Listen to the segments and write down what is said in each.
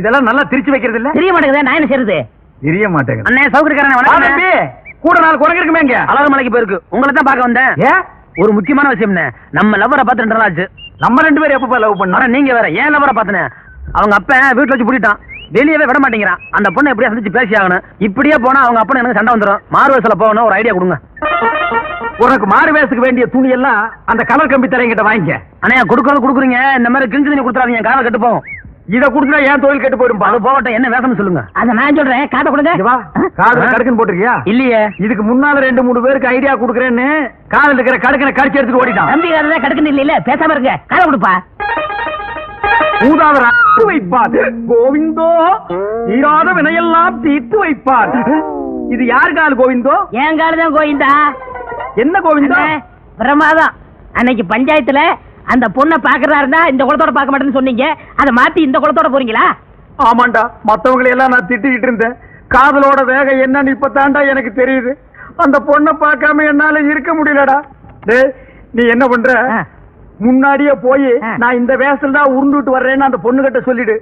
இதெல்லாம் நல்லா திரிச்சு வைக்கிறது இல்ல? தெரிய மாட்டேங்குது. நான் என்ன செய்யறது? தெரிய மாட்டேங்குது. அண்ணே சௌகரியக்காரன் கூட 4 குரங்கு இருக்குமே. இங்க அழகு மலைக்கு போயிருக்கு. உங்களை தான் பார்க்க வந்தேன். ஏன்? ஒரு முக்கியமான விஷயம். நம்ம லவ்வரை பார்த்து 2 நாள் ஆச்சு. நம்ம 2 பேரும் எப்ப லவ் பண்ணோம்? நீங்க வேற. ஏன் லவ்வரை பார்த்தனே அவங்க அப்ப வீட்டுல வச்சு பூட்டிட்டான். வெளியவே விட மாட்டேங்கிறான். அந்த பொண்ணை எப்படியா சந்திச்சு பேசி ஆகணும். இப்படியே போனா அவங்க அப்பா எனக்கு சண்டை வந்துடும். மாறுவேசல போகணும். ஒரு ஐடியா கொடுங்க. உனக்கு மாறு வேஷத்துக்கு வேண்டிய துணி எல்லாம் அந்த கலர் கம்பி தரையங்கிட்ட வாங்கிக்க. அண்ணா கொடுக்கறது கொடுக்குறீங்க. இந்த மாதிரி கிழிஞ்சு தண்ணி கொடுத்துறாதீங்க. காலை கட்டு போகும். இதை கொடுத்தா ஏன் தொழில் கெட்டு போயிடும். அது போகட்டும். என்ன வேஷம் சொல்லுங்க. அதை நான் சொல்றேன். காதை கொடுங்க. காதல கடுக்குன்னு போட்டிருக்கியா? இல்லையே. இதுக்கு முன்னால 2-3 பேருக்கு ஐடியா கொடுக்குறேன்னு காதல் இருக்கிற கடுக்கனை கடிச்சு எடுத்துட்டு ஓடிட்டான். தம்பி காதல கடுக்குன்னு இல்ல. பேசாம இருங்க. காதை கொடுப்பா. மூதாதரா வைப்பார் கோவிந்தோ. தீராத வினையெல்லாம் தீர்த்து வைப்பார். இது யாரு கால் கோவிந்தோ? என் காலுதான் கோவிந்தா. என்ன கோவிந்தா? பிரமாதம். அன்னைக்கு பஞ்சாயத்துல அந்த பொண்ணை பாக்குறாருன்னா இந்த குளத்தோட பார்க்க மாட்டேன்னு சொன்னீங்க. அதை மாத்தி இந்த குளத்தோட போறீங்களா? ஆமாண்டா. மத்தவங்களை எல்லாம் நான் திட்டிக்கிட்டு இருந்தேன். காதலோட வேகம் என்னன்னு இப்பதான்டா எனக்கு தெரியுது. அந்த பொண்ணை பார்க்காம என்னால இருக்க முடியலடா. டேய், நீ என்ன பண்ற? முன்னாடியே போய் நான் இந்த வேஷத்துல தான் உருண்டுட்டு வர்றேன்னு அந்த பொண்ணு கிட்ட சொல்லிடு.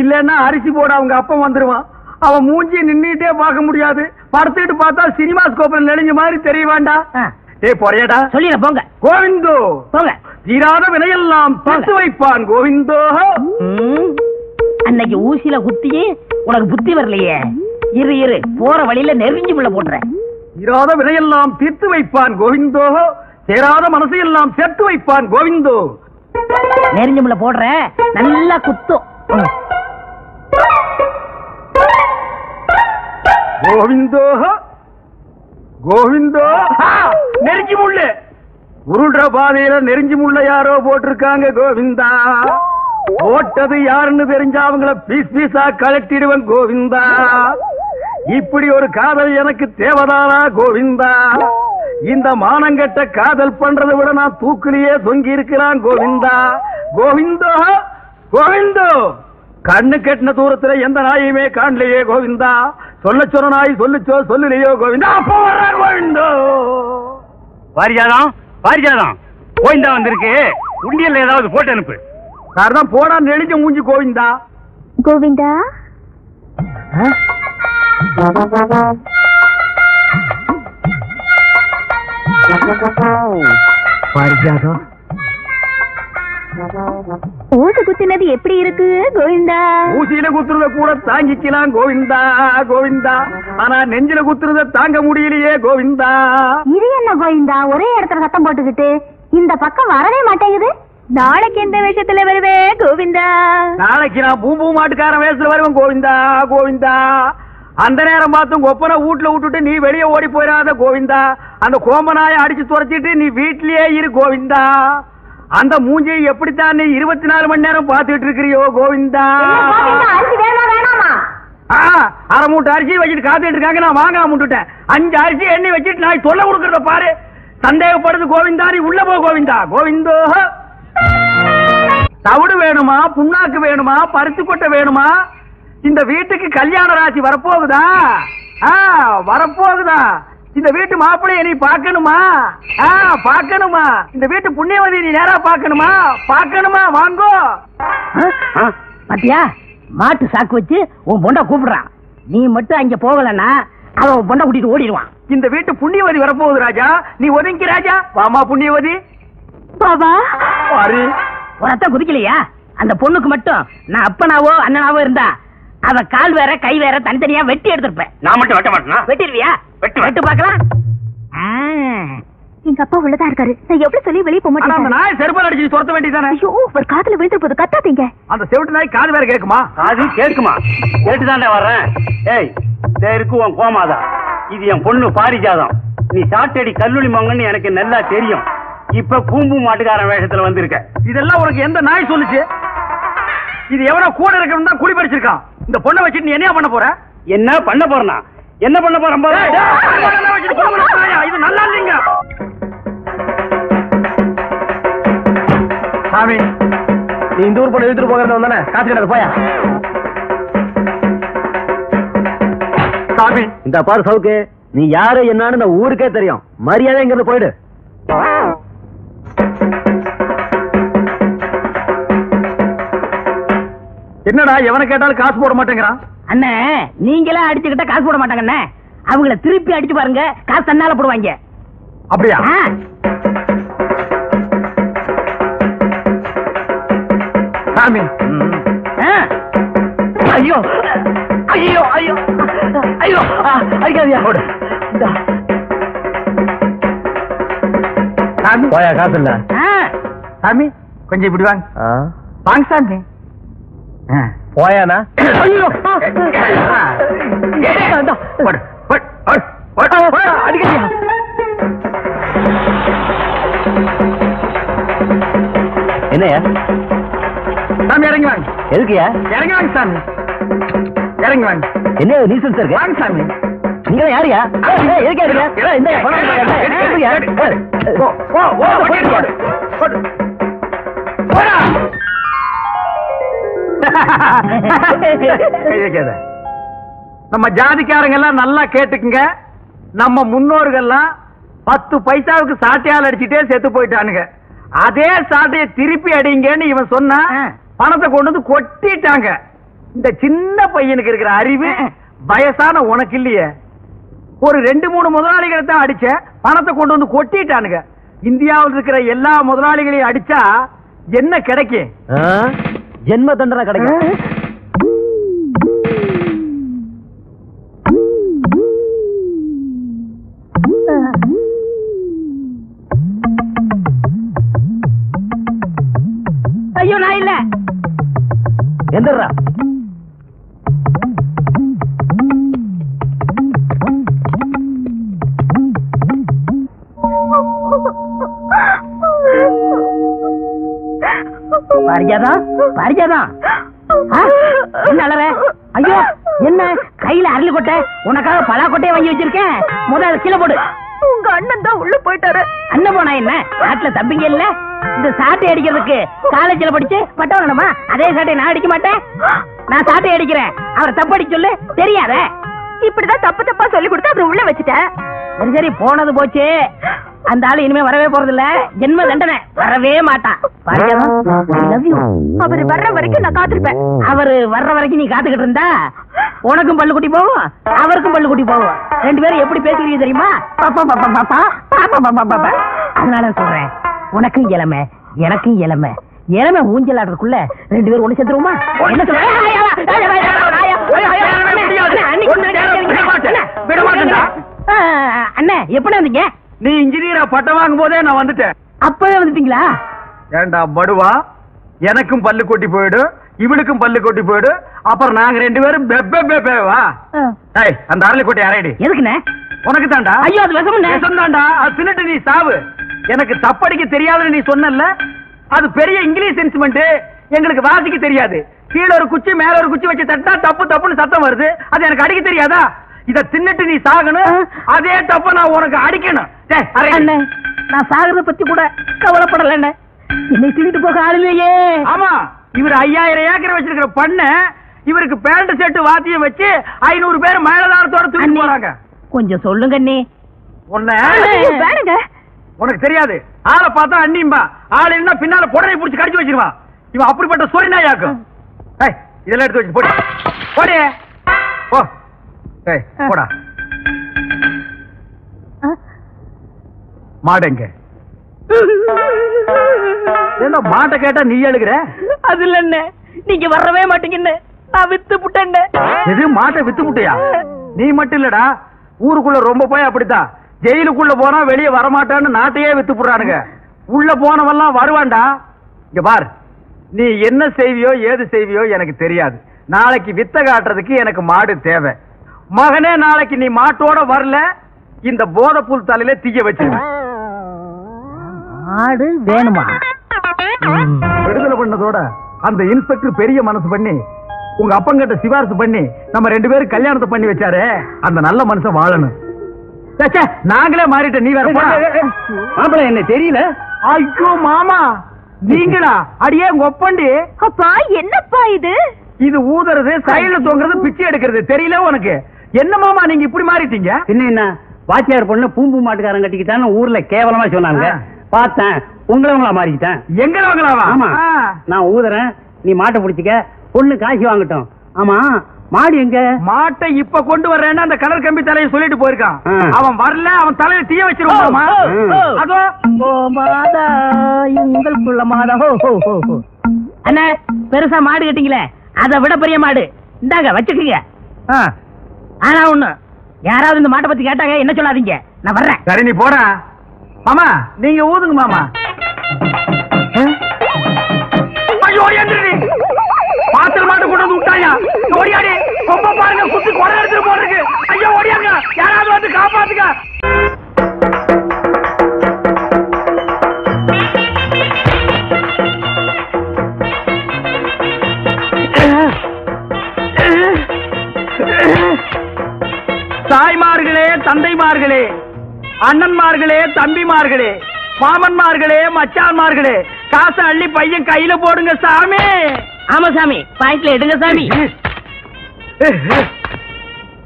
இல்லன்னா அரிசி போட அவங்க அப்பா வந்துருவான். அவன் மூஞ்சி நின்னுட்டே பார்க்க முடியாது. படுத்துட்டு பார்த்தா சினிமா ஸ்கோப்ல நெளிஞ்ச மாதிரி தெரியவாண்டா. டேய் போறியாடா? சொல்லிட போங்க. கோவிந்தோ போங்க. தீராத வினையெல்லாம் தத்து வைப்பான் கோவிந்தோ. அன்னைக்கு ஊசியில குத்தியே உனக்கு புத்தி வரலையே. இரு போற வழியில நெருங்கி முள்ள போட்டுறேன். தீராத வினையெல்லாம் தீர்த்து வைப்பான் கோவிந்தோ. சேராத மனசையெல்லாம் சேர்த்து வைப்பான் கோவிந்தோ. நெருங்கி முள்ள போடுற. நல்லா குத்தும். கோவிந்தோ கோவிந்தோ. நெருஞ்சி முள்ளு. உருள்ற பாதையில நெருஞ்சி முள்ள யாரோ போட்டிருக்காங்க கோவிந்தா. போட்டது யாருன்னு தெரிஞ்சா அவங்கள பீஸ் பீஸா கலட்டிடுவன் கோவிந்தா. இப்படி ஒரு காதல் எனக்கு தேவதானா கோவிந்தா? இந்த மானங்கட்ட காதல் பண்றதை விட நான் தூக்கிலேயே தொங்கி இருக்கிறான் கோவிந்தா. கோவிந்தோ கோவிந்தோ. கண்ணு கெட்டின தூரத்துல எந்த நாயுமே காணலையே கோவிந்தா. சொல்ல சொன்ன நாய் சொல்லுச்சோ சொல்லலையோ கோவிந்தா. அப்போ வர்றான் கோவிந்தோ. பாரிஜாதம் பாரிஜாதம் கோவிந்தா வந்திருக்கு. உண்டியல்ல ஏதாவது போட்டு அனுப்பு. சார்தான் போனா நெளிஞ்ச மூஞ்சி கோவிந்தா. கோவிந்தா பாரிஜாதம் ஊசி குத்தினது எப்படி இருக்கு கோவிந்தா? ஊசியில குத்துறத கூட தாங்கிக்கலாம் கோவிந்தா கோவிந்தா. ஆனா நெஞ்சில குத்துறத தாங்க முடியலையே கோவிந்தா. இது என்ன கோவிந்தா ஒரே இடத்துல சத்தம் போட்டுக்கிட்டு இந்த பக்கம் வரவே மாட்டேங்குது? நாளைக்கு எந்த வேஷத்துல வருவே கோவிந்தா? நாளைக்கு நான் பூம்பூ மாட்டுக்காரன் வேஷத்துல வருவேன் கோவிந்தா கோவிந்தா. அந்த நேரம் பார்த்து ஒப்பனை வீட்டுல விட்டுட்டு நீ வெளியே ஓடி போயிடாத கோவிந்தா. அந்த கோமநாயை அடிச்சு துரத்திட்டு நீ வீட்லயே இரு கோவிந்தா. அந்த மூஞ்சியை எப்படித்தான் நீ 24 மணி நேரம் பார்த்துட்டு இருக்கிறியோ கோவிந்தா. அரை மூட்டை அரிசி வச்சுட்டு காத்துட்டு இருக்காங்க. நான் வாங்காம விட்டுட்டேன். 5 அரிசி எண்ணி வச்சுட்டு நான் சொல்ல கொடுக்கறத பாரு. சந்தேகப்படுது கோவிந்தா. நீ உள்ள போ கோவிந்தா. கோவிந்தோ. தவிடு வேணுமா? புண்ணாக்கு வேணுமா? பருத்தி கொட்டை வேணுமா? இந்த வீட்டுக்கு கல்யாண ராசி வரப்போகுதா? வரப்போகுதா? இந்த வீட்டு மாப்பிள்ளைய நீ பாக்கணுமா? பாக்கணுமா? இந்த வீட்டு புண்ணியவதி நீ நேரா பாக்கணுமா? பாக்கணுமா? வாங்கோ. பாத்தியா? மாட்டு சாக்கு வச்சு உன் பொண்டா கூப்பிடுறான். நீ மட்டும் அங்க போகலன்னா அவன் உன் பொண்டா கூட்டிட்டு ஓடிடுவான். இந்த வீட்டு புண்ணியவதி வரப்போகுது ராஜா. நீ ஒதுங்கி ராஜா. வாமா புண்ணியவதி. பாபா பாரு உனத்தான் குதிக்கலையா? அந்த பொண்ணுக்கு மட்டும் நான் அப்பனாவோ அண்ணனாவோ இருந்தா அவ கால் வேற கை வேற தனித்தனியா வெட்டி எடுத்திருப்பேன். நான் மட்டும் வெட்ட மாட்டேனா? வெட்டிடுவியா? வெட்டு பாக்கலாம். எங்க அப்பா உள்ளதா இருக்காரு. நான் எப்படி சொல்லி வெளியே போக மாட்டேன். நாய் செருப்பால் அடிச்சு துரத்த வேண்டியதானே? ஐயோ ஒரு காதுல விழுந்து போது கத்தாதீங்க. அந்த செவிட்டு நாய் காது வேற கேக்குமா? காது கேட்குமா? கேட்டுதான்டா வர்றேன். ஏய் இருக்கு உன் கோமாதா. இது என் பொண்ணு பாரிஜாதம். நீ சாட்டடி கல்லூரி மங்கன்னு எனக்கு நல்லா தெரியும். இப்ப பூம்பு மாட்டுக்காரன் வேஷத்துல வந்திருக்க. இதெல்லாம் உனக்கு எந்த நாய் சொல்லுச்சு? இது எவனோ கூட இருக்கணும் தான் குடி பறிச்சிருக்கான். இந்த பொண்ணை வச்சுட்டு நீ என்ன பண்ண போற? என்ன பண்ண போறனா? என்ன பண்ண போறேன்? இது நல்லா இல்லைங்க சாமி. நீ இந்த ஊர் பொண்ணு இழுத்துட்டு போகிறத வந்தானே காசு கிடக்கு போயா. சாமி இந்த பாரு சவுக்கு, நீ யாரு என்னன்னு இந்த ஊருக்கே தெரியும். மரியாதை இங்கிருந்து போயிடு. என்னடா எவனை கேட்டாலும் காசு போட மாட்டேங்கிறான்? அண்ணே நீங்களே அடிச்சுக்கிட்ட காசு போட மாட்டாங்க அண்ணே. அவங்கள திருப்பி அடிச்சு பாருங்க, காசு தன்னால போடுவாங்க. அப்படியா? சாமி. ஐயோ ஐயோ ஐயோ ஐயோ அடிக்காதியா. சாமி போயா காசு இல்ல. சாமி கொஞ்சம் இப்படி வாங்க. வாங்க சாமி. போயானா? ஐயோ அடிக்காதியா. என்னையா சாமி இறங்கி வாங்க. எதுக்குயா? இறங்கி வாங்க சாமி, இறங்கி வாங்க. என்ன நீசன்ஸ் இருக்கு? வாங்க சாமி. நீங்க யாரியா? எதுக்கா இருக்க? இந்த நம்ம ஜாதிக்காரங்க எல்லாம் நல்லா கேட்டுக்குங்க. நம்ம முன்னோர்கள்லாம் 10 பைசாவுக்கு சாட்டையால் அடிச்சுட்டே செத்து போயிட்டானுங்க. அதே சாட்டையை திருப்பி அடிங்கன்னு இவன் சொன்னா பணத்தை கொண்டு வந்து கொட்டிட்டாங்க. இந்த சின்ன பையனுக்கு இருக்கிற அறிவு வயசான உனக்கு இல்லையே. ஒரு 2-3 முதலாளிகளை தான் அடிச்ச, பணத்தை கொண்டு வந்து கொட்டிட்டானுங்க. இந்தியாவில் இருக்கிற எல்லா முதலாளிகளையும் அடிச்சா என்ன கிடைக்கும்? ஜென்ம தண்டனை கிடைக்கும். ஐயோ நான் இல்ல. எந்திரா. பரிஜாதா பரிஜாதா என்ன அலற? ஐயோ என்ன கையில அரளி கொட்டை, உனக்காக பலா கொட்டையை வாங்கி வச்சிருக்கேன். முதல்ல கீழே போடு. உங்க அண்ணன் தான் உள்ள போயிட்டாரு. அண்ணன் போனா என்ன? நாட்டுல தம்பிங்க இல்ல? இந்த சாட்டை அடிக்கிறதுக்கு காலேஜ்ல படிச்சு பட்டம் வேணுமா? அதே சாட்டையை நான் அடிக்க மாட்டேன். நான் சாட்டை அடிக்கிறேன், அவரை தப்பு அடிக்க சொல்லு. தெரியாத இப்படிதான் தப்பு தப்பா சொல்லி கொடுத்து அப்புறம் உள்ள வச்சுட்டேன். சரி சரி போனது போச்சு. அந்த ஆளு இனிமே வரவே போறது இல்ல. ஜென்ம தண்டனை, வரவே மாட்டான். அவரு வர்ற வரைக்கும் நான் காத்திருப்பேன். அவரு வர்ற வரைக்கும் நீ காத்துக்கிட்டு இருந்தா உனக்கும் பல்லு குட்டி போகும், அவருக்கும் பல்லு குட்டி போகும். 2 பேரும் எப்படி பேசுறீங்க தெரியுமா? அதனால சொல்றேன், உனக்கும் இளமை எனக்கும் இளமை. இளமை ஊஞ்சல் ஆடுறதுக்குள்ள 2 பேரும் ஒண்ணு சேர்த்துருவோமா? என்ன சொல்ற? அண்ணே எப்படி வந்தீங்க? நீ இன்ஜினியரா பட்டம் வாங்கும் போதே நான் வந்துட்டேன். அப்பவே வந்துட்டீங்களா? ஏண்டா படுவா, எனக்கும் பல்லு கொட்டி போயிடும், இவளுக்கும் பல்லு கொட்டி போயிடும். அப்புறம் நாங்க 2 பேரும் பெப்பேவா? அந்த அரளி கொட்டை அரைடி. எதுக்குண்ணே? உனக்கு தாண்டா. ஐயோ அது விஷம் தாண்டா. அது தின்னுட்டு நீ சாவு. எனக்கு தப்படிக்க தெரியாதுன்னு நீ சொன்னல, அது பெரிய இங்கிலீஷ் இன்ஸ்ட்ருமெண்ட். எங்களுக்கு வாசிக்க தெரியாது. கீழே ஒரு குச்சி மேல ஒரு குச்சி வச்சு தட்டா தப்பு தப்புன்னு சத்தம் வருது. அது எனக்கு அடிக்க தெரியாதா? இத தின்னுட்டு நீ சாகணும், அதே தப்ப நான் உனக்கு அடிக்கணும். நான் சாகிறத பத்தி கூட கவலைப்படல. என்னை தின்னுட்டு போக ஆளுமையே. ஆமா, இவர் 5000 ஏக்கர் வச்சிருக்கிற பண்ண, இவருக்கு பேண்ட் செட்டு வாத்தியம் வச்சு 500 பேர் மேலதாரத்தோட தூக்கி போறாங்க. கொஞ்சம் சொல்லுங்க அண்ணி. வேணுங்க, உனக்கு தெரியாது. ஆளை பார்த்தா அண்ணிம்பா, ஆள் என்ன பின்னால புடனை புடிச்சு கடிச்சு வச்சிருவான். இவன் அப்படிப்பட்ட சோரிநாயாக்கும். இதெல்லாம் எடுத்து வச்சு போடி போடி போ. போடா. மாடுங்க. என்ன மாட்டை கேட்டா நீ எழுகிற? அது இல்ல, நீங்க வரவே மாட்டீங்கன்னு நான் வித்து புட்டேன். எது மாட்டை வித்து புட்டியா? நீ மட்டும் இல்லடா, ஊருக்குள்ள ரொம்ப போய் அப்படித்தான். ஜெயிலுக்குள்ள போனா வெளியே வரமாட்டான்னு நாட்டையே வித்து புடுறானுங்க. உள்ள போனவெல்லாம் வருவான்டா. இங்க பார், நீ என்ன செய்வியோ ஏது செய்வியோ எனக்கு தெரியாது. நாளைக்கு வித்த காட்டுறதுக்கு எனக்கு மாடு தேவை. மகனே, நாளைக்கு நீ மாட்டோட வரல, இந்த போதைப்புல் தலையில தீய வச்சிருக்க. மாடு வேணுமா? விடுதலை பண்ணதோட அந்த இன்ஸ்பெக்டர் பெரிய மனசு பண்ணி உங்க அப்பங்கிட்ட சிபாரிசு பண்ணி நம்ம 2 பேரும் கல்யாணத்தை பண்ணி வச்சாரு. அந்த நல்ல மனுஷன் வாழணும். நாங்களே மாறிட்ட, நீ வேற மாப்பிள்ள என்ன தெரியல? ஐயோ மாமா, நீங்களா? அடியே ஒப்பண்டி. அப்பா என்னப்பா இது? இது ஊதுறது, சைடுல தொங்குறது, பிச்சை எடுக்கிறது தெரியல உனக்கு? என்ன மாமா நீங்க இப்படி மாறிட்டீங்க? என்ன வாத்தியார் பொண்ணு பூம்பு மாட்டுக்காரன் கட்டிக்கிட்டான்னு ஊர்ல கேவலமா சொன்னாங்க. பார்த்தேன், உங்களா மாறிக்கிட்டேன். எங்களவங்களாவா? ஆமா, நான் ஊதுறேன், நீ மாட்டை பிடிச்சிக்க. பொண்ணு காசு வாங்கட்டும். ஆமா மாடு எங்க? மாட்டை இப்ப கொண்டு வர்றேன்னு அந்த கலர் கம்பி தலையை சொல்லிட்டு போயிருக்கான். அவன் வரல, அவன் தலையில தீய வச்சிருவாமா. அதோ மாதா உங்கள் புள்ள மாதா. அண்ணா பெருசா மாடு கட்டிங்களே, அதை விட பெரிய மாடு இந்தாங்க வச்சுக்கீங்க. ஆனா ஒண்ணு, யாராவது இந்த மாட்டை பத்தி கேட்டாங்க என்ன சொல்லாதீங்க, நான் வர்றேன். சரி நீ போடா மாமா, நீங்க ஊதுங்க மாமா. பாத்திர மாட்டு கொண்டு வந்து விட்டாயா? ஓடியாடி கொம்ப பாருங்க, குத்து கொலை எடுத்துட்டு போறதுக்கு. ஐயோ ஓடியாங்க, யாராவது வந்து காப்பாத்துங்க. தாய்மார்களே, தந்தைமார்களே, அண்ணன்மார்களே, தம்பிமார்களே, மாமன்மார்களே, மச்சான்மார்களே, காசை அள்ளி பையன் கையில போடுங்க சாமி. ஆமா சாமி, பாக்கெட்ல எடுங்க சாமி.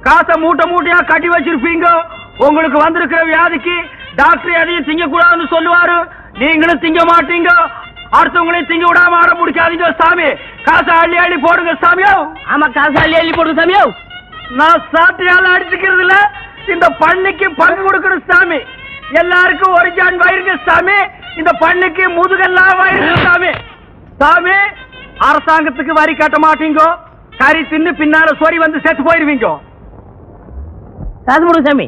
காசை மூட்டை மூட்டையா கட்டி வச்சிருப்பீங்க. உங்களுக்கு வந்திருக்கிற வியாதிக்கு டாக்டர் எதையும் திங்க கூடாதுன்னு சொல்லுவாரு. நீங்களும் திங்க மாட்டீங்க, அடுத்தவங்களையும் திங்க விடாம ஆட முடிக்காதீங்க சாமி. காசை அள்ளி அள்ளி போடுங்க சாமியோ. ஆமா, காசை அள்ளி அள்ளி போடுங்க சாமியோ. நான் சாட்டையால அடிச்சுக்கிறது இல்ல, இந்த பண்ணிக்கு பங்கு கொடுக்கணும் சாமி. எல்லாருக்கும் ஒரு ஜான் வயிறுங்க சாமி, இந்த பண்ணிக்கு முதுகெல்லாம் வயிறு சாமி. சாமி, அரசாங்கத்துக்கு வரி கட்ட மாட்டீங்க, கறி தின்னு பின்னால சொறி வந்து செத்து போயிருவீங்க. காசு போடுங்க சாமி,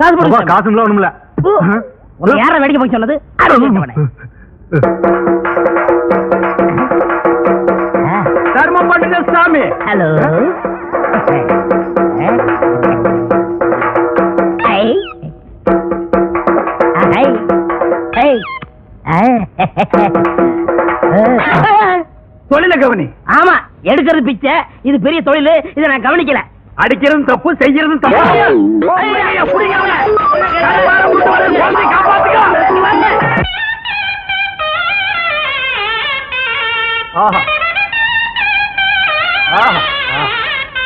காசு போடுங்க. காசு ஒண்ணுமில்ல. யார வேடிக்கை பார்க்க சொன்னது? தர்மம் பண்ணுங்க சாமி. ஹலோ, தொழில கவனி. ஆமா, எடுக்கிறது பிச்சை, இது பெரிய தொழில், இதை நான் கவனிக்கல. அடிக்கிறதும் தப்பு, செய்யறதும் தப்பு.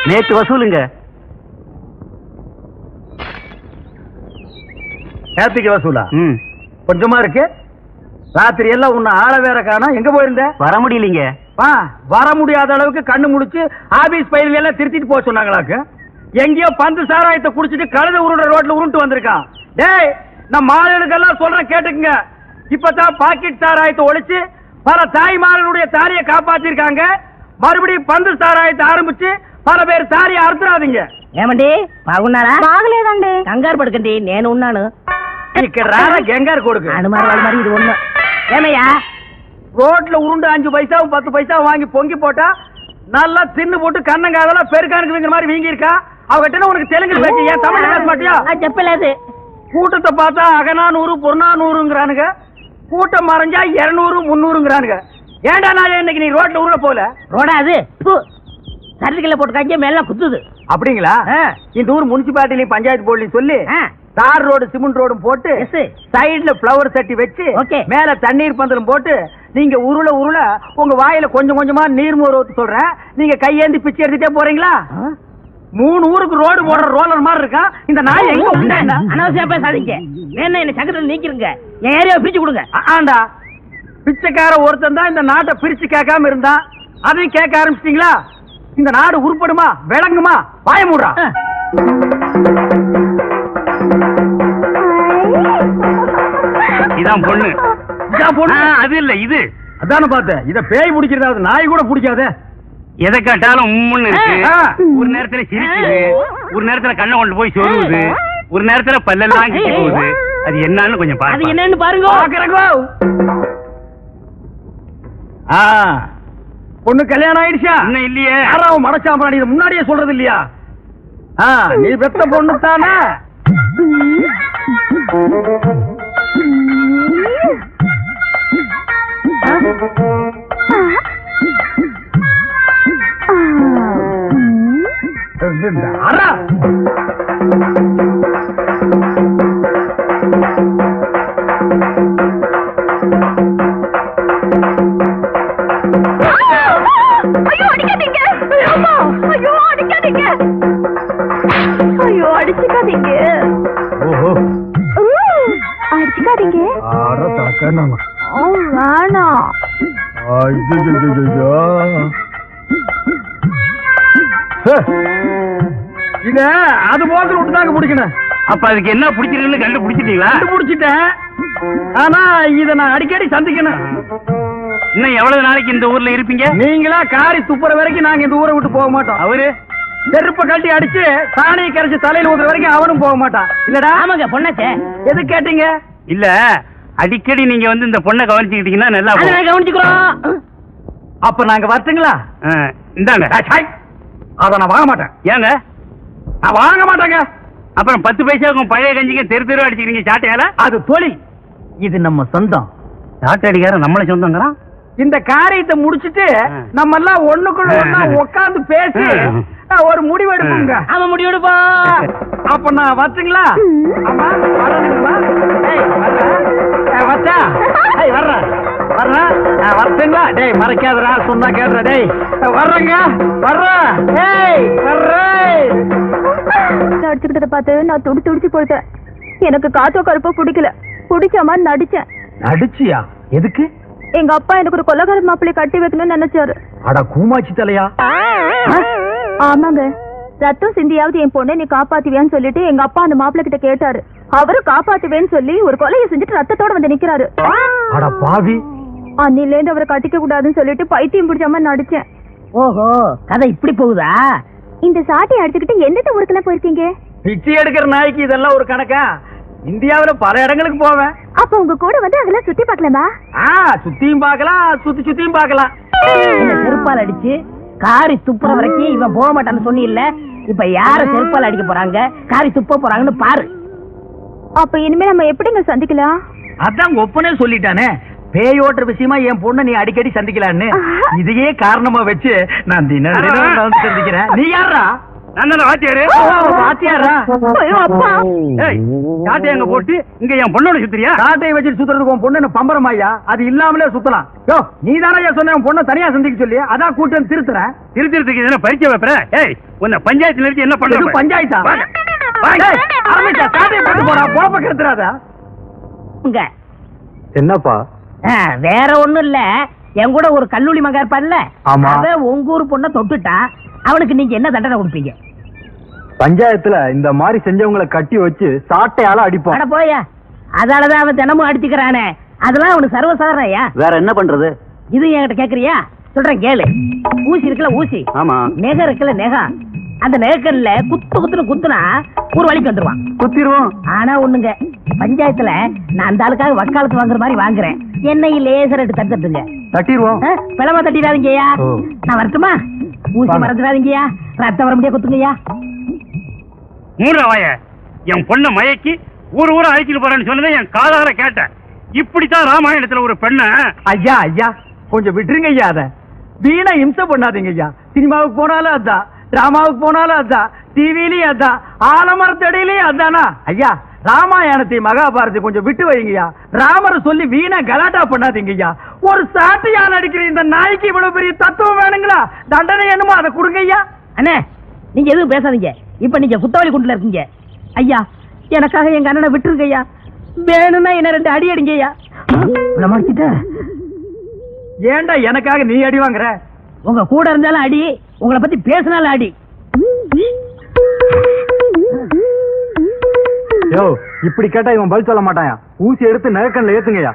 நேற்று வசூலுங்க. நேற்றுக்கு வசூலா? கொஞ்சமா இருக்கு. ராத்திரி எல்லாம் உன்னை ஆள வேற காணோம், எங்க போயிருந்த? வர முடியலீங்க. வர முடியாத அளவுக்கு கண்ணு முடிச்சு ஆபீஸ் பயிர்கள் எல்லாம் திருத்திட்டு போக சொன்னாங்களாக்கு. எங்கேயோ பந்து சாராயத்தை குடிச்சிட்டு கழுத உருண்ட ரோட்ல உருண்டு வந்திருக்கான். டேய், நான் மாடுகளுக்கெல்லாம் சொல்றேன் கேட்டுக்குங்க. இப்பதான் பாக்கெட் சாராயத்தை ஒழிச்சு பல தாய்மார்களுடைய தாரியை காப்பாத்திருக்காங்க. மறுபடியும் பந்து சாராயத்தை ஆரம்பிச்சு பல பேர் தாரியை அறுத்துறாதீங்க. ఏమండి బాగున్నారా? బాగలేదండి. కంగారు పడకండి, నేను ఉన్నాను. ఇక్కడ రారా గంగారు కొడుకు. అనుమారు వాళ్ళ మరి ఇది ఉన్నా. ఏమయ్యా, ரோட்ல உருண்டு 5 பைசாவும் 10 பைசாவும் வாங்கி பொங்கி போட்டா நல்லா தின்னு போட்டு கண்ணங்காதெல்லாம் பெருக்கானுக்குங்கிற மாதிரி வீங்கி இருக்கா. அவகிட்ட உனக்கு தெலுங்கு பேச்சு, ஏன் தமிழ் பேச மாட்டியா? చెప్పలేదు. கூட்டத்தை பார்த்தா அகநானூறு புறநானூறுங்கிறானுங்க, கூட்டம் மறைஞ்சா 200 300ங்கிறானுங்க. ஏண்டா நான் இன்னைக்கு நீ ரோட்ல உருள போல? ரோடா அது சர்டிகல்ல போட்டு காய்ச்சி மேல குத்துது. அப்படிங்களா? இந்த ஊர் முனிசிபாலிட்டிலையும் பஞ்சாயத்து போர்டுலையும் சொல்லி தார் ரோடு சிமெண்ட் ரோடும் போட்டு சைடுல பிளவர் சட்டி வச்சு மேல தண்ணீர் பந்தலும் போட்டு நீங்க உருள உருள உங்க வாயில கொஞ்சம் கொஞ்சமா நீர்மோர் ஊத்து சொல்றேன். நீங்க கையேந்தி பிச்சை எடுத்துட்டே போறீங்களா? 3 ஊருக்கு ரோடு போடுற ரோலர் மாதிரி இருக்கா இந்த நாய். எங்க உண்டா? அனாவசியம் பேசாதீங்க. வேணா என்ன சங்கத்துல நீக்கிருங்க, என் ஏரியாவை பிரிச்சு கொடுங்க. ஆண்டா, பிச்சைக்கார ஒருத்தன் தான் இந்த நாட்டை பிரிச்சு கேட்காம இருந்தா, அதையும் கேட்க ஆரம்பிச்சிட்டீங்களா? இந்த நாடு உருப்படுமா விளங்குமா? வாய மூடுறா. இதான் பொண்ணு. அது இல்ல இது. அதான பார்த்தேன். இத பேய் பிடிக்கிறது நாய் கூட பிடிக்காத. எதை கேட்டாலும் உம்முன்னு இருக்கு. ஒரு நேரத்துல சிரிக்குது, ஒரு நேரத்துல கண்ணை கொண்டு போய் சொருவுது, ஒரு நேரத்துல பல்லெல்லாம் கிட்டி போகுது. அது என்னன்னு கொஞ்சம் பாருங்க. அது என்னன்னு பாருங்க. பொண்ணு கல்யாணம் ஆயிடுச்சா? இன்னும் இல்லையே. யாராவது மனசாம்பா நீ முன்னாடியே சொல்றது இல்லையா? நீ பெத்த பொண்ணு தானே? ஐயோ அடிக்காதீங்க, ஐயோ அடிக்காதீங்க, ஐயோ அடிச்சுக்காதீங்க, அடிச்சுக்காதீங்க. வேணாம். அது போக்கு விட்டு தாங்க பிடிக்கணும். அப்ப அதுக்கு என்ன பிடிச்சிருக்குன்னு கண்டுபிடிச்சிட்டீங்களா? கண்டுபிடிச்சிட்டேன். ஆனா இத நான் அடிக்கடி சந்திக்கணும். இன்னும் எவ்வளவு நாளைக்கு இந்த ஊர்ல இருப்பீங்க? நீங்களா காரி துப்புற வரைக்கும் நாங்க இந்த ஊரை விட்டு போக மாட்டோம். அவரு செருப்ப கட்டி அடிச்சு சாணியை கரைச்சு தலையில ஊதுற வரைக்கும் அவனும் போக மாட்டான். இல்லடா? ஆமாங்க பொண்ணாச்சே. எது கேட்டீங்க? இல்ல அடிக்கடி நீங்க வந்து இந்த பொண்ணை கவனிச்சுக்கிட்டீங்கன்னா நல்லா இருக்கும். கவனிச்சுக்கிறோம். அப்ப நாங்க வரட்டுங்களா? இந்தாங்க. அத நான் வாங்க மாட்டேன். ஏங்க? நான் வாங்க மாட்டேங்க. அப்புறம் 10 பைசாவுக்கும் பழைய கஞ்சிக்கு தெரு அடிச்சுக்கிறீங்க சாட்டையால? அது தொழில், இது நம்ம சொந்தம். சாட்டை அடிக்கார நம்மள சொந்தங்கிறான். இந்த காரியத்தை முடிச்சிட்டு நம்ம எல்லாம் ஒண்ணுக்குள்ள ஒண்ணா உட்கார்ந்து பேசி ஒரு முடிவு எடுப்போங்க. அவன் முடிவு எடுப்பா. அப்ப நான் வரட்டுங்களா? ஆமா வரணுங்களா? வச்சா வர்றேன் வரட்டுங்களா? டேய் மறைக்காதடா, சொன்னா கேடுற. டேய் வர்றேங்க, வர்றேன். டேய் வர்றேன். அடிச்சுக்கிட்டத பார்த்து நான் துடிச்சு போயிட்டேன். எனக்கு காத்தோ கருப்போ பிடிக்கல. பிடிச்ச மாதிரி நடிச்சேன். நடிச்சியா? எதுக்கு? எங்க அப்பா எனக்கு ஒரு கொல்லக்கார மாப்பிள்ளை கட்டி வைக்கணும்னு நினைச்சாரு. அட கூமாச்சி தலையா. ஆமாங்க, ரத்தம் சிந்தியாவது என் பொண்ணை நீ காப்பாத்துவியான்னு சொல்லிட்டு எங்க அப்பா அந்த மாப்பிள்ளை கிட்ட கேட்டாரு. அவரு காப்பாத்துவேன்னு சொல்லி ஒரு கொலையை செஞ்சுட்டு ரத்தத்தோட வந்து நிக்கிறாரு. அட பாவி. அன்னில இருந்து அவரை கட்டிக்க கூடாதுன்னு சொல்லிட்டு பைத்தியம் பிடிச்ச மாதிரி நடிச்சேன். ஓஹோ, கதை இப்படி போகுதா? இந்த சாட்டையை அடிச்சுக்கிட்டு எந்தெந்த ஊருக்குலாம் போயிருக்கீங்க? பிச்சை எடுக்கிற நாய்க்கு இதெல்லாம் ஒரு கணக்கா? இந்தியாவுல பல இடங்களுக்கு போவேன். அப்ப உங்க கூட வந்து அதெல்லாம் சுத்தி பாக்கலாமா? சுத்தியும் பாக்கலாம், சுத்தியும் பாக்கலாம். செருப்பால் அடிச்சு காரி துப்புற வரைக்கும் இவன் போக மாட்டான்னு சொன்னி இல்ல. இப்ப யார செருப்பால் அடிக்க போறாங்க, காரி துப்ப போறாங்கன்னு பாரு. அப்ப இனிமே நம்ம எப்படிங்க சந்திக்கலாம்? அதான் ஒப்பனே சொல்லிட்டானே, பேயோட்டுற விஷயமா என் பொண்ணை நீ அடிக்கடி சந்திக்கலான்னு. இதையே காரணமா வச்சு நான் தினம் சந்திக்கிறேன். நீ யாரா? சாட்டையை அங்க போட்டு இங்க என் பொண்ணோட சுத்துறியா? சாட்டையை வச்சுட்டு சுத்துறதுக்கு உன் பொண்ணு பம்பரமாயா? அது இல்லாமலே சுத்தலாம். நீ தானே சொன்ன உன் பொண்ணை தனியா சந்திக்க சொல்லி, அதான் கூட்டம் திருத்துறேன். திருத்திறதுக்கு என்ன பரிச்சை வைப்பற? ஏய், உன்னை பஞ்சாயத்துல இருந்து என்ன பண்ற? பஞ்சாயத்தா? சாட்டையை போட்டு போறா, போப்ப கெடுத்துறாத. என்னப்பா? வேற ஒண்ணும் இல்ல, என் கூட ஒரு கல்லூரி மகா இருப்பான்ல, அவன் உங்க ஊர் பொண்ணை தொட்டுட்டா அவனுக்கு நீங்க என்ன தண்டனை கொடுப்பீங்க? பஞ்சாயத்துல இந்த மாதிரி செஞ்சவங்களை கட்டி வச்சு சாட்டையால அடிப்போம். அட போயா, அதாலதான் அவன் தினமும் அடிச்சுக்கிறானே. அதெல்லாம் அவனுக்கு சர்வசாதாரணையா? வேற என்ன பண்றது? இது என்கிட்ட கேக்குறியா? சொல்றேன் கேளு. ஊசி இருக்குல்ல, ஊசி. ஆமா. நெகம் இருக்குல்ல, நெகம். அந்த நெகக்கல்ல குத்துன்னு குத்துனா ஒரு வழிக்கு வந்துருவான். குத்திடுவோம். ஆனா ஒண்ணுங்க, பஞ்சாயத்துல நான் அந்த ஆளுக்காக வக்காலத்து வாங்குற மாதிரி வாங்குறேன். என்னை லேசர் எடுத்து தட்டுங்க. தட்டிடுவோம். பிளமா தட்டிடாதீங்கய்யா. நான் வரட்டுமா? ஊசி மறந்துடாதீங்கய்யா. ரத்தம் வர முடியா குத்துங்கய்யா. மூணாவாய என் பொண்ணை மயக்கி ஊர் ஊரா அழைச்சிட்டு போறேன்னு சொன்னதை என் காதால கேட்டேன். இப்படித்தான் ராமாயணத்துல ஒரு பெண்ண. ஐயா ஐயா கொஞ்சம் விட்டுருங்க ஐயா. அத வீணா இம்சை பண்ணாதீங்க ஐயா. சினிமாவுக்கு போனாலும் அதான், டிராமாவுக்கு போனாலும் அதான், டிவிலயும் அதான், ஆலமரத்தடியிலயும் அதானா? ஐயா ராமாயணத்தை மகாபாரதி கொஞ்சம் விட்டு வைங்கய்யா. ராமரை சொல்லி வீணா கலாட்டா பண்ணாதீங்க ஐயா. ஒரு சாட்டையா நடிக்கிற இந்த நாய்க்கு இவ்வளவு பெரிய தத்துவம் வேணுங்களா? தண்டனை என்னமோ அதை கொடுங்க ஐயா. அண்ணே, நீங்க எதுவும் பேசாதீங்க. இப்ப நீங்க குத்தவாளி குண்டுல இருக்கீங்க. ஐயா, எனக்காக எங்க அண்ணனை விட்டுருங்க ஐயா. வேணும்னா என்ன 2 அடி அடிங்க ஐயா. ஏண்டா எனக்காக நீ அடி வாங்குற? உங்க கூட இருந்தாலும் அடி, உங்களை பத்தி பேசினாலும் அடி. யோ, இப்படி கேட்டா இவன் பதில் சொல்ல மாட்டாயா. ஊசி எடுத்து நெகக்கண்ல ஏத்துங்கய்யா.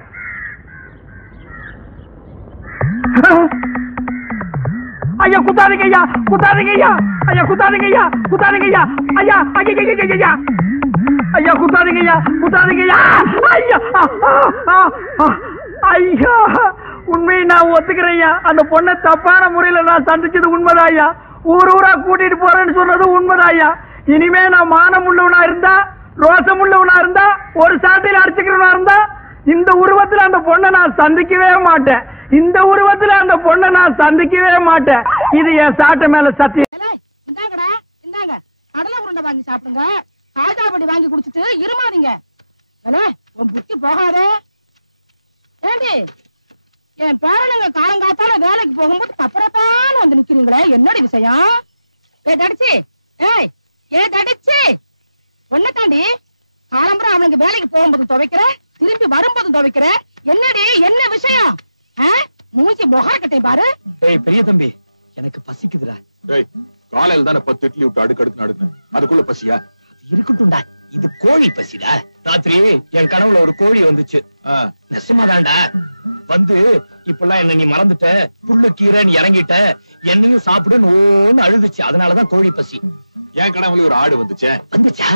ஐயா குத்தாதீங்க ஐயா, குத்தாதீங்க ஐயா. ஐயா குத்தாதீங்க ஐயா, குத்தாதீங்க ஐயா. ஐயா ஐயா ஐயா குத்தாதீங்க ஐயா, குத்தாதீங்க ஐயா. ஐயா ஐயா, உண்மையை நான் ஒத்துக்கிறேன் ஐயா. அந்த பொண்ணை தப்பான முறையில நான் சந்திச்சது உண்மைதான் ஐயா. ஊர் ஊரா கூட்டிட்டு போறேன்னு சொன்னது உண்மைதான் ஐயா. இனிமே நான் மானம் உள்ளவனா இருந்தா, ரோசம் உள்ளவனா இருந்தா, ஒரு சாட்டையில அடிச்சுக்கிறவனா இருந்தா, இந்த உருவத்துல அந்த பொண்ணை நான் சந்திக்கவே மாட்டேன். இந்த உருவத்துல அந்த பொண்ணை நான் சந்திக்கவே மாட்டேன். இது என் சாட்டை மேல சத்தியம். இந்தாங்கடா, இந்தாங்க கடலை உருண்டை வாங்கி சாப்பிடுங்க. காஜாபடி வாங்கி குடிச்சிட்டு இருமாதீங்க. உன் புத்தி போகாதே. ஏண்டி, என் பேரனுங்க காலங்காத்தால வேலைக்கு போகும்போது தப்புறப்பான்னு வந்து நிக்கிறீங்களே, என்னடி விஷயம்? தடிச்சு, தடிச்சு ஒன்ன தாண்டி காலம்பரம் அவனுக்கு வேலைக்கு போகும்போது துவைக்கிற, திரும்பி வரும்போது துவைக்கிற. என்னடி, என்ன விஷயம்? மூஞ்சி முகாரக்கட்டை பாரு. பெரிய தம்பி, எனக்கு பசிக்குதுடா. காலையில தானே 10 இட்லி விட்டு அடுக்கடுக்கு அடுக்கணும், அதுக்குள்ள பசியா? இருக்கட்டும்டா, இது கோழி பசிடா. ராத்திரி என் கனவுல ஒரு கோழி வந்துச்சு. நெசமாதான்டா வந்து, இப்பெல்லாம் என்ன நீ மறந்துட்ட, புல்லு கீரை நீ இறங்கிட்ட, என்னையும் சாப்பிடுன்னு ஓன்னு அழுதுச்சு. அதனாலதான் கோழி பசி. என் கனவுல ஒரு ஆடு வந்துச்சே. வந்துச்சா?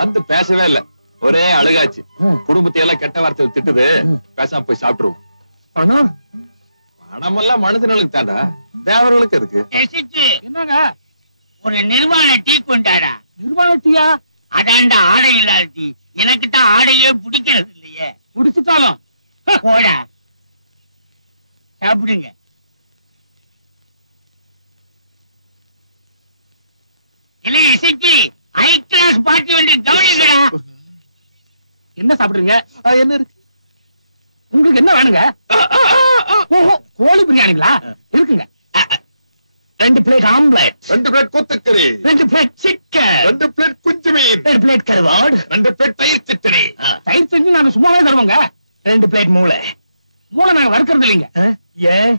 வந்து பேசவே இல்ல, ஒரே அழுகாச்சு. குடும்பத்தை எல்லாம் கெட்ட வார்த்தை திட்டுது, பேசாம போய் சாப்பிட்டுருவோம். பணம் பணமெல்லாம் மனுஷனுக்கு தாண்டா, தேவர்களுக்கு எதுக்கு? என்னங்க ஒரு நிர்வாண டீ கொண்டாடா. நிர்வாண டீயா? அதான்டா ஆடை இல்லாத டீ. எனக்கு தான் ஆடையே பிடிக்கிறது இல்லையே. குடிச்சுட்டாலும் போடா சாப்பிடுங்க. இல்ல இசைக்கு ஹை கிளாஸ் பார்ட்டி வந்து கவனிக்கடா. என்ன சாப்பிடுறீங்க? என்ன இருக்கு உங்களுக்கு? என்ன வேணுங்க? கோழி பிரியாணிங்களா? இருக்குங்க. 2 பிளேட் ஆம்லெட், 2 பிளேட் கொத்துக்கறி, 2 பிளேட் சிக்கன், 2 பிளேட் குஞ்சு மீன், 2 பிளேட் கருவாடு, 2 பிளேட் தயிர் சட்னி. தயிர் செஞ்சு நாங்க சும்மாவே தருவோங்க. 2 பிளேட் மூளை. மூளை நாங்க வறுக்கிறது இல்லைங்க. ஏன்?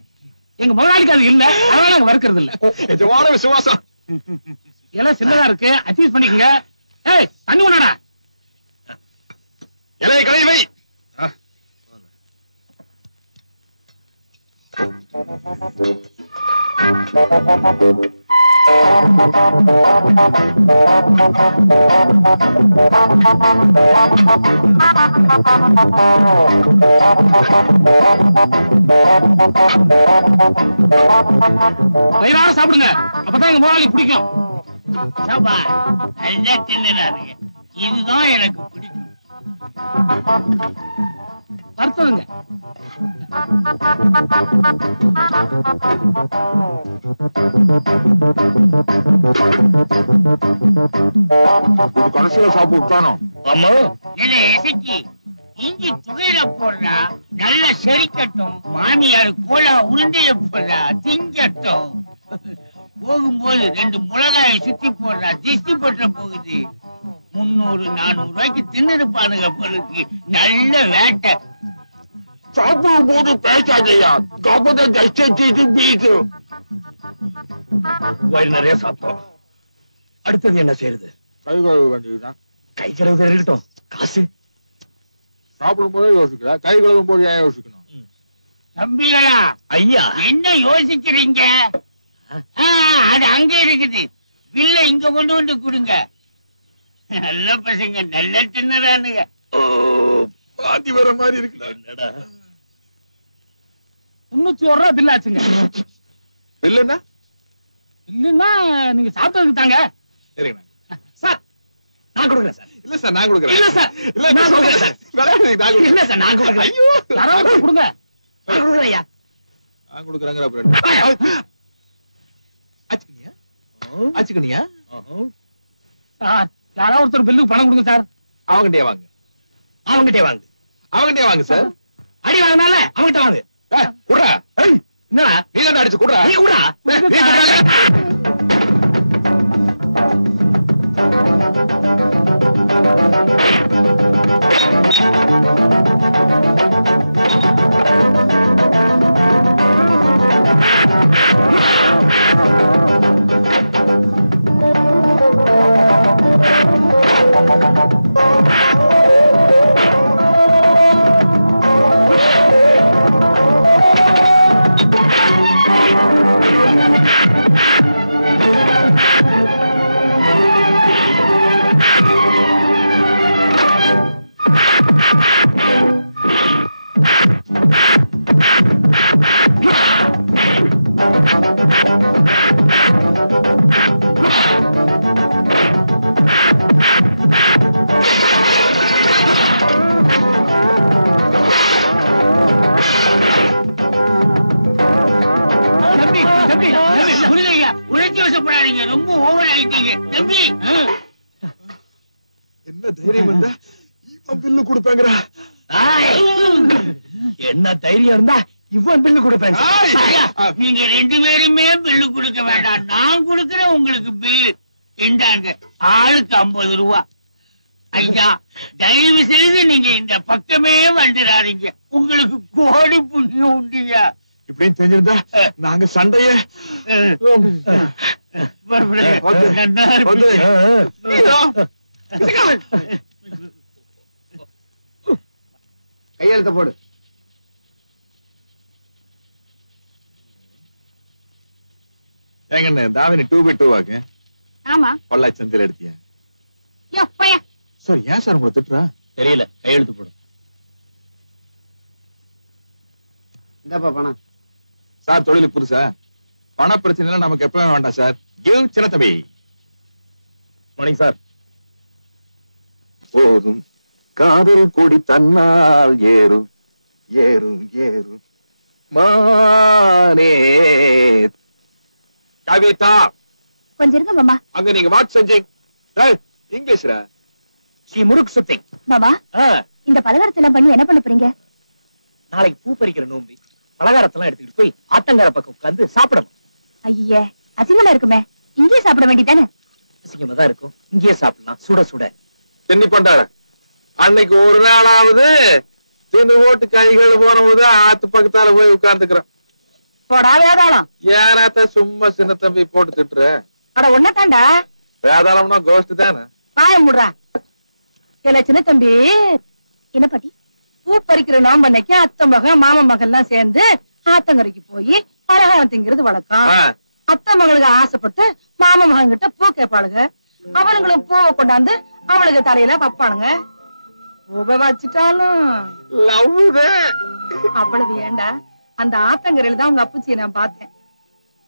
எங்க முதலாளிக்கு அது இல்ல, அதனால நாங்க வறுக்கிறது இல்ல. எஜமான விசுவாசம். எல்லாம் சின்னதா இருக்கு, அட்ஜஸ்ட் பண்ணிக்கங்க. ஏய் தண்ணி ஒண்ணாடா. இலையை கழுவி வை. வயிறார சாப்பிடுங்க, அப்பதான் எங்க முதலாளி பிடிக்கும். சாப்பா நல்லா தின்னுறாருங்க. இதுதான் எனக்கு பிடிக்கும். வறுத்ததுங்க. கடைசியில சாப்பிட்டானோ? ஆமா. இல்ல இசைக்கு இஞ்சி துகையில போடுறா, நல்லா செரிக்கட்டும். மாமியார் கோலா உருண்டைய போடுறா, திங்கட்டும். போகும்போது 2 மிளகாயை சுத்தி போடுறா, திஷ்டி போட்டுற போகுது. 300-400 ரூபாய்க்கு தின்னுருப்பானுங்க பொழுது. நல்ல வேட்டை. சாப்பிடும் போது பேசாதையா, காப்பதான் கஷ்டத்தை பேசும். வயிறு நிறைய சாப்பிட்டோம். அடுத்தது என்ன செய்யறது? கை கழுவ வேண்டியதுதான். கை கழுவு இருக்கட்டும், காசு சாப்பிடும் போதே யோசிக்கல, கை கழுவும் போது ஏன் யோசிக்கணும்? தம்பிகளா, ஐயா, என்ன யோசிக்கிறீங்க? அது அங்க இருக்குது. பில்ல இங்க கொண்டு வந்து கொடுங்க. நல்ல பசங்க, நல்ல தின்னறானுங்க. பாத்தி வர மாதிரி இருக்குடா. 301 ரூபா பில் ஆச்சுங்க. இல்லன்னா இல்லன்னா நீங்க சாப்பிட்டதுக்கு தாங்க. சரிங்க சார் நான் கொடுக்குறேன் சார். இல்ல சார், நான் கொடுக்குறேன். இல்ல சார், இல்ல நான் கொடுக்குறேன் சார். இல்ல சார், நான் கொடுக்குறேன். ஐயோ, யாராவது கொடுங்க. நான் கொடுக்குறேன் ஐயா. நான் கொடுக்குறேங்கிற அப்புறம் ஆச்சுக்கணியா? யாராவது ஒருத்தர் பில்லுக்கு பணம் கொடுங்க சார். அவங்கிட்டே வாங்க, அவங்கிட்டே வாங்க. அவங்கிட்டே வாங்க சார். அடி வாங்கினால அவங்கிட்ட வாங்க. குடுறா, என்னடா நீ தான் அடிச்சு குடுறா. நீ கூட நீ குடுறா. ரொம்ப ஓவர் ஆயிட்டீங்க தம்பி. என்ன தைரியம் இருந்தா இவன் பில்லு கொடுப்பாங்கடா. என்ன தைரியம் இருந்தா இவன் பில்லு கொடுப்பேன். நீங்க 2 பேருமே பில்லு கொடுக்க வேண்டாம், நான் கொடுக்கிறேன் உங்களுக்கு பில்லு. இந்தாங்க, ஆளுக்கு 50 ரூபா. ஐயா, தயவு செய்து நீங்க இந்த பக்கமே வந்துடாதீங்க, உங்களுக்கு கோடி புண்ணியம் உண்டுயா. இப்படின்னு தெரிஞ்சிருந்தா நாங்க சண்டைய கையெழுத்த போடு. ஏங்க தாவினி 2x2 வாங்க. ஆமா. பொள்ளாச்சி சந்தையில எடுத்தியா? சார் ஏன் சார் உங்களை திட்டுறா? தெரியல. கையெழுத்து போடு. இந்தப்பா பணம். சார் தொழிலுக்கு புதுசா? பண பிரச்சனை நமக்கு எப்பவே வேண்டாம் சார். சின்ன தம்பி. Morning sir. போதும் காதல் கூடி தன்னால் ஏறும் ஏறும் ஏறும் மானே. கவிதா கொஞ்சம் இருங்க மாமா. அங்க நீங்க வாட் செஞ்சீங்க? இங்கிலீஷ்ல ஸ்ரீ முருக் சுத்தி. மாமா இந்த பலகாரத்தெல்லாம் பண்ணி என்ன பண்ண போறீங்க? நாளைக்கு பூ பறிக்கிற நோம்பி பலகாரத்தெல்லாம் எடுத்துக்கிட்டு போய் ஆத்தங்கர பக்கம் உட்கார்ந்து சாப்பிடணும். ஐயே அசிங்கமா இருக்குமே, இங்கேயே சாப்பிட வேண்டியதானே? அசிங்கமா தான் இருக்கும், இங்கேயே சாப்பிடலாம் சுட சுட. தென்னி பண்டார அன்னைக்கு ஒரு நாளாவது தின்னு ஓட்டு கைகள் போனபோது ஆத்து பக்கத்தால போய் உட்கார்ந்துக்கிறோம். போடா வேதாளம். யாராத்த சும்மா சின்ன தம்பி போட்டு திட்டுற? அட ஒன்னதாண்டா. வேதாளம்னா கோஷ்டு தானே. பாய முடுறா. இல்ல சின்ன தம்பி. என்ன பாட்டி? பூ பறிக்கிற நோம்பு அன்னைக்கு அத்தை மகன் மாமன் மகன் எல்லாம் சேர்ந்து ஆத்தங்கரைக்கு போய் பலகாரம் திங்கிறது வழக்கம். அத்தை மகளுக்கு ஆசைப்பட்டு மாமன் மகன் கிட்ட பூ கேட்பாளுங்க. அவனுங்களும் பூவை கொண்டாந்து அவளுக்கு தலையில வைப்பாளுங்க. பூவை வச்சுட்டாலும் அவ்வளவு ஏண்டா அந்த ஆத்தங்கரையில தான் உங்க அப்பச்சியை நான் பார்த்தேன்.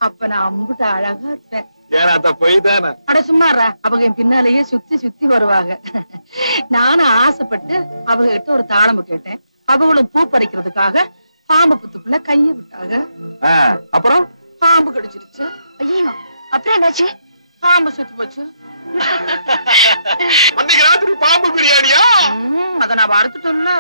அப்ப நான் அம்புட்டு அழகா இருப்பேன். அட சும்மாறா, அவங்க என் பின்னாலேயே சுத்தி சுத்தி வருவாங்க. நானும் ஆசைப்பட்டு அவங்க கிட்ட ஒரு தாளம்பு கேட்டேன். அவங்களும் பூ பறிக்கிறதுக்காக பாம்பு புத்துக்குள்ள கைய விட்டாங்க. அப்புறம் பாம்பு கடிச்சிருச்சு. ஐயோ அப்புறம் என்னாச்சு? பாம்பு சுத்தி போச்சு. அன்னைக்கு ராத்திரி பாம்பு பிரியாணியா? அத நான் வறுத்துட்டோம்ல.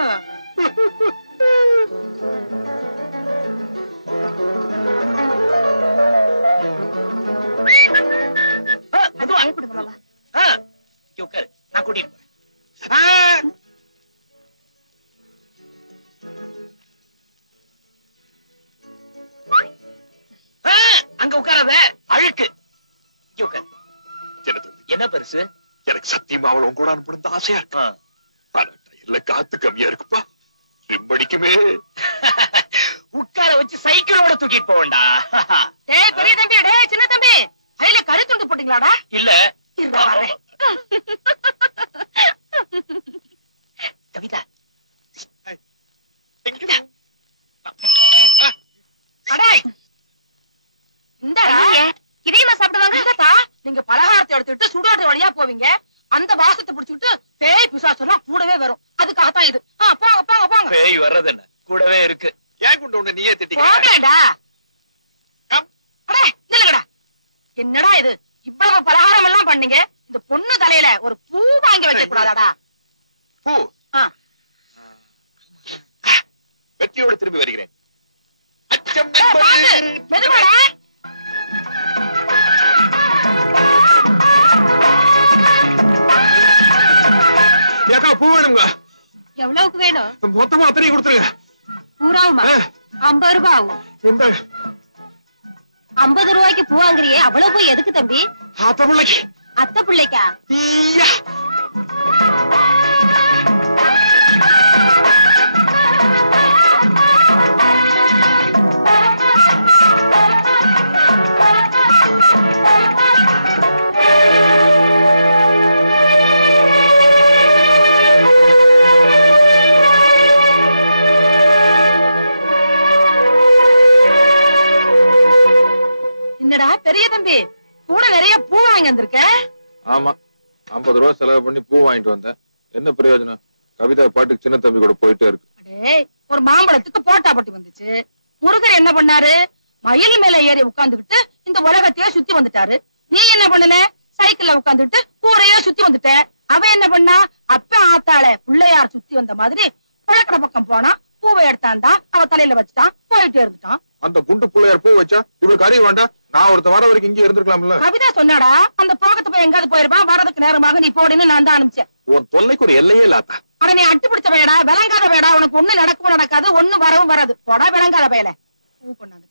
நான் கூட்டிட்டு அங்க உட்காராத, அழுக்கு. என்ன பெருசு? எனக்கு சத்தியமா அவளும் கூட அனுப்பின ஆசையா இருக்கு. இல்ல காத்து கம்மியா இருக்குப்பா, ரிம்படிக்குமே. உட்கார வச்சு சைக்கிளோட தூக்கிட்டு போவேண்டா. டேய் பெரிய தம்பி, டேய் சின்ன தம்பி, கையில கறி துண்டு போட்டீங்களாடா? இல்ல கவிதா இதையுமா சாப்பிடுவாங்க? நீங்க பலகாரத்தை எடுத்துட்டு சுடுகாடு வழியா போவீங்க. அந்த வாசத்தை பிடிச்சுட்டு பேய் பிசாசெல்லாம் கூடவே வரும். அதுக்காகத்தான் இது. போங்க போங்க போங்க. பேய் வர்றது என்ன கூடவே இருக்கு. ஏன் கொண்டு உன்னை நீயே திட்டிக்க? என்னடா இது இவ்வளவு பலகாரம் எல்லாம் பண்ணீங்க? இந்த பொண்ணு தலையில ஒரு பூ வாங்கி வைக்க கூடாதாடா? பூ வெற்றியோட திரும்பி வருகிறேன். மெதுவாடா. ஏக்கா பூ வேணுங்க. எவ்வளவுக்கு வேணும்? மொத்தமா அத்தனை கொடுத்துருங்க. பூராவுமா? 50 ரூபாய் ஆகும். 50 ரூபாய்க்கு பூ வாங்குறியே, அவ்வளவு பூ எதுக்கு தம்பி? அத்தை பிள்ளைக்கு. அத்தை பிள்ளைக்கா? என்னடா பெரிய தம்பி, கூட நிறைய பூ வாங்கி வந்திருக்க? ஆமா, 50 ரூபாய் செலவு பண்ணி பூ வாங்கிட்டு வந்தேன். என்ன பிரயோஜனம்? கவிதா பாட்டுக்கு சின்ன தம்பி கூட போயிட்டே இருக்கு. ஒரு மாம்பழத்துக்கு போட்டா பட்டி வந்துச்சு. முருகர் என்ன பண்ணாரு? மயில் மேல ஏறி உட்கார்ந்துகிட்டு இந்த உலகத்தையே சுத்தி வந்துட்டாரு. நீ என்ன பண்ணல? சைக்கிள்ல உட்கார்ந்துட்டு கூரையே சுத்தி வந்துட்ட. அவன் என்ன பண்ணா? அப்ப ஆத்தாள பிள்ளையார் சுத்தி வந்த மாதிரி புழக்கட பக்கம் போனா, பூவை எடுத்தாண்டா, அவ தலையில வச்சுட்டான், போயிட்டே இருந்துட்டான். அந்த குண்டு பிள்ளையார் பூ வச்சா இவருக்கு அறிய வேண்டாம்? நான் ஒருத்த வர வரைக்கும் இங்கே இருந்திருக்கலாம்ல. கவிதா சொன்னாடா, அந்த போகத்து போய் எங்காவது போயிருப்பான், வரதுக்கு நேரமாக நீ போடுன்னு நான் தான் அனுப்பிச்சேன். உன் தொல்லைக்கு ஒரு எல்லையே இல்லாதா? ஆனா நீ அட்டு பிடிச்ச வேடா, விளங்காத வேடா. உனக்கு ஒண்ணு நடக்கவும் நடக்காது, ஒண்ணு வரவும் வராது. போடா விளங்காத பயல. பூ கொண்டாங்க